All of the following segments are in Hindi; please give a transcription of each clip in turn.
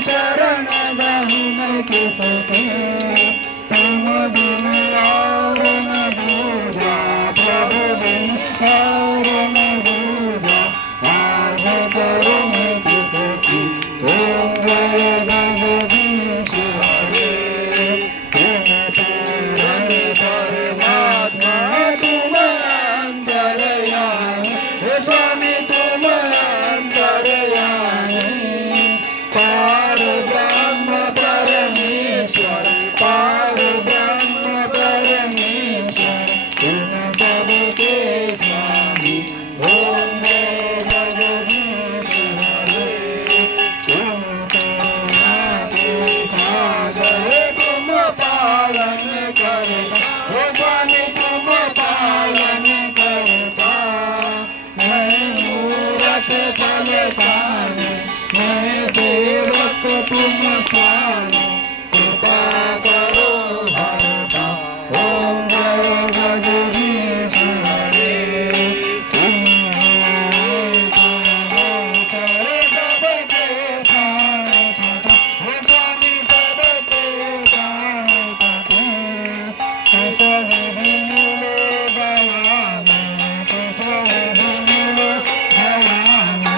शरण गहन किसके तुम बिन और न दूजा प्रभु बिन और न दूजा आज करुण किसकी ओम जय जगदीश हरे तुम पूर्ण परमात्मा तुम अंतर्यामी हे स्वामी तुम अंतर्यामी पार ब्रह्म परमेश्वर पार ब्रह्म परमेश्वर तुम सबके स्वामी ओम जय जगदीश हरे तुम करुणाके सागर तुम पालन करता हे स्वामी तुम पालन करता मैं मूरत फलदानी मैं सेवक तुम स्वामी कृपा करो भरता ओम जय जगदीश हरे तुम करे सबके सहायता हे स्वामी सबके सहायता सब मिलो भवानी सब मिलो भवानी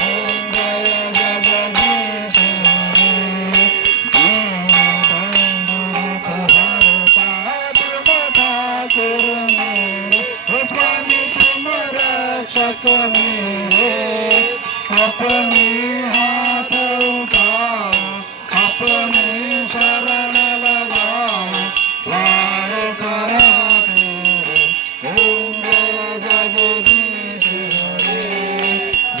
ओम जय जगदीश हरे ठाकुर मेरे हे स्वामी तुम रक्षक मेरे अपने हाथ उठाओ अपने शरण लगाओ वार करा तेरे ओम जय जगदीश हरे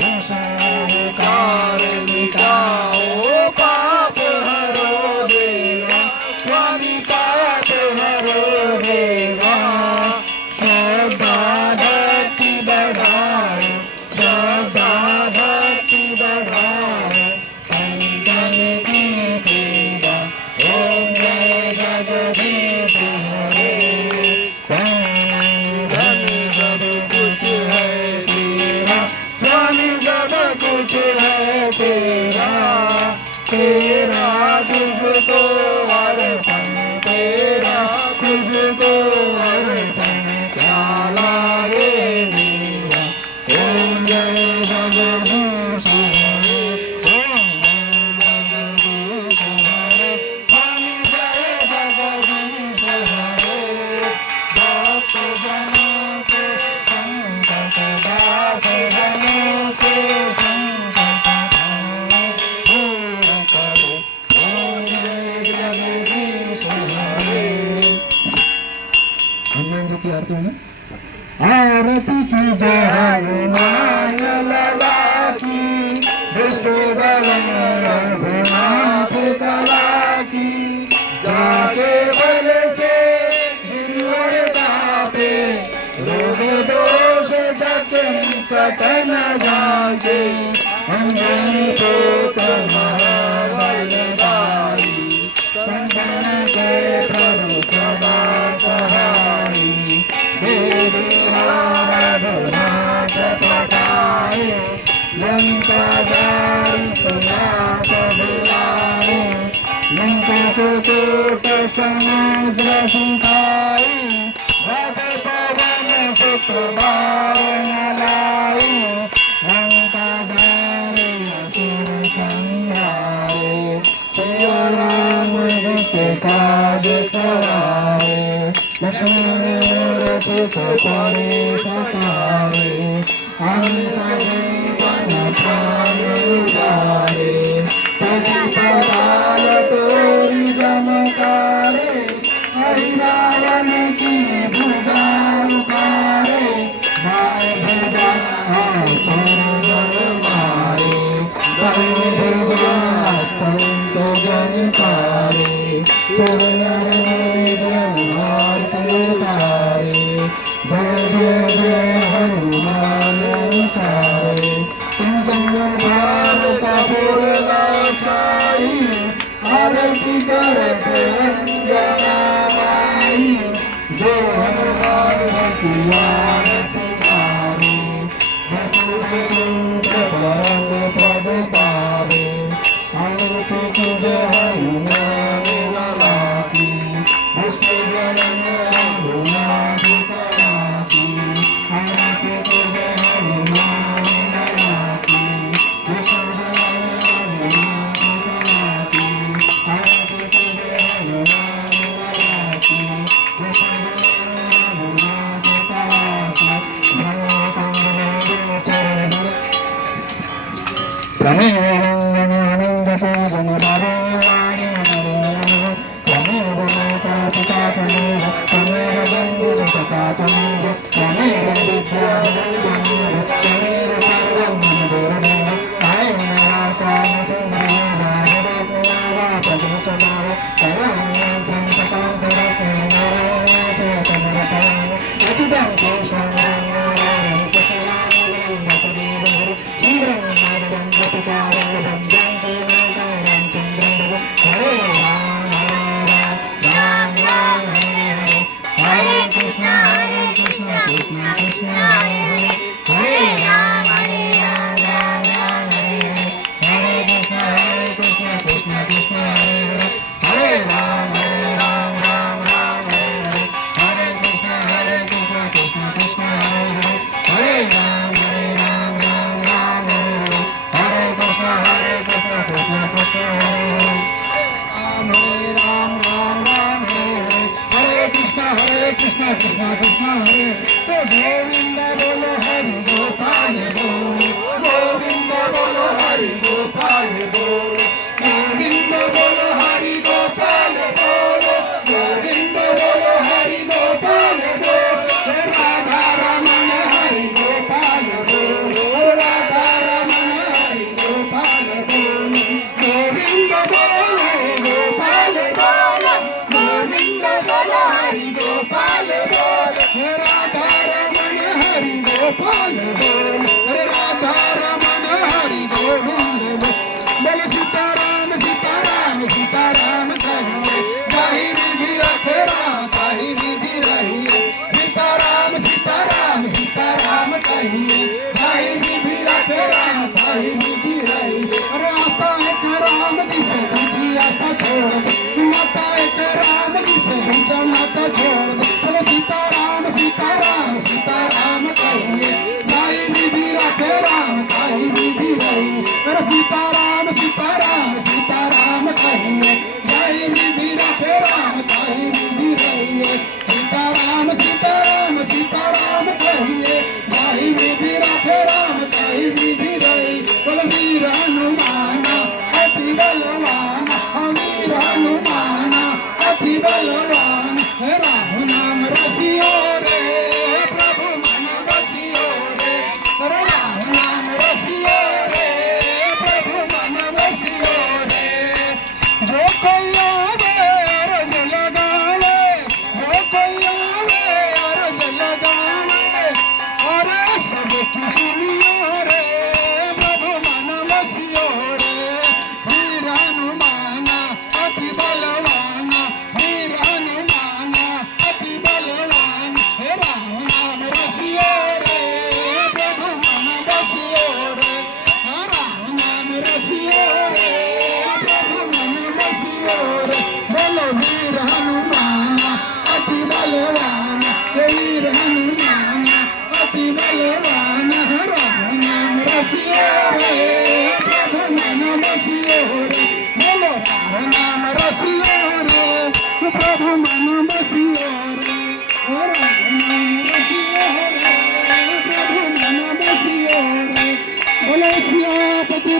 संसार मिटाओ पाप हरो देवा स्वामी पाप हरो देवा श्रद्धा भक्ति बढ़ाओ श्रद्धा भक्ति बढ़ाओ संतन की सेवा ओम जय जगदीश हरे धन सब कुछ है तेरा स्वामी सब कुछ है तेरा तेरा तुझको अर्पण तेरा तुझको अर्पण क्या लागे मेरा ओम जय जगदीश हरे ओम जय जगदीश हरे स्वामी जय जगदीश हरे भक्त जनों के संकट दास जनों के संकट दूर करो ओम जय जगदीश हरे हनुमान जी की आरती में आरती की जय मान लगा की विश्वदलन रघुनाथ कला की जाके बल से गिरवर दाते रोग दोष सच निकट न जागे अंजनी पुत्र महाबलदाई संतन के प्रभु सदा सहाई रघुनाथ पठाए लंका जारी सुनाथ बुलाए लंका सुकोट समुद्र सुखाए भग पवन सुख भावन लाई लंका जारी असुर संहारे सिया राम के काज सवारे लक्ष्मण रथ पड़े सतारे हंस जीवन प्राण उजारे पदाल तोरी जमकारे हरि रावण की भुजा उखारे भाई भुजा मारे भाई भुजा संत जनकारे हनुमान उचारे आरती करते जनाई जो हनुमान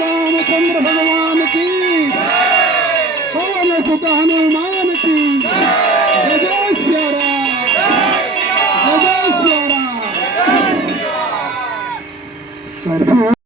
रामचंद्र भगवान की पवन सुत हनुमान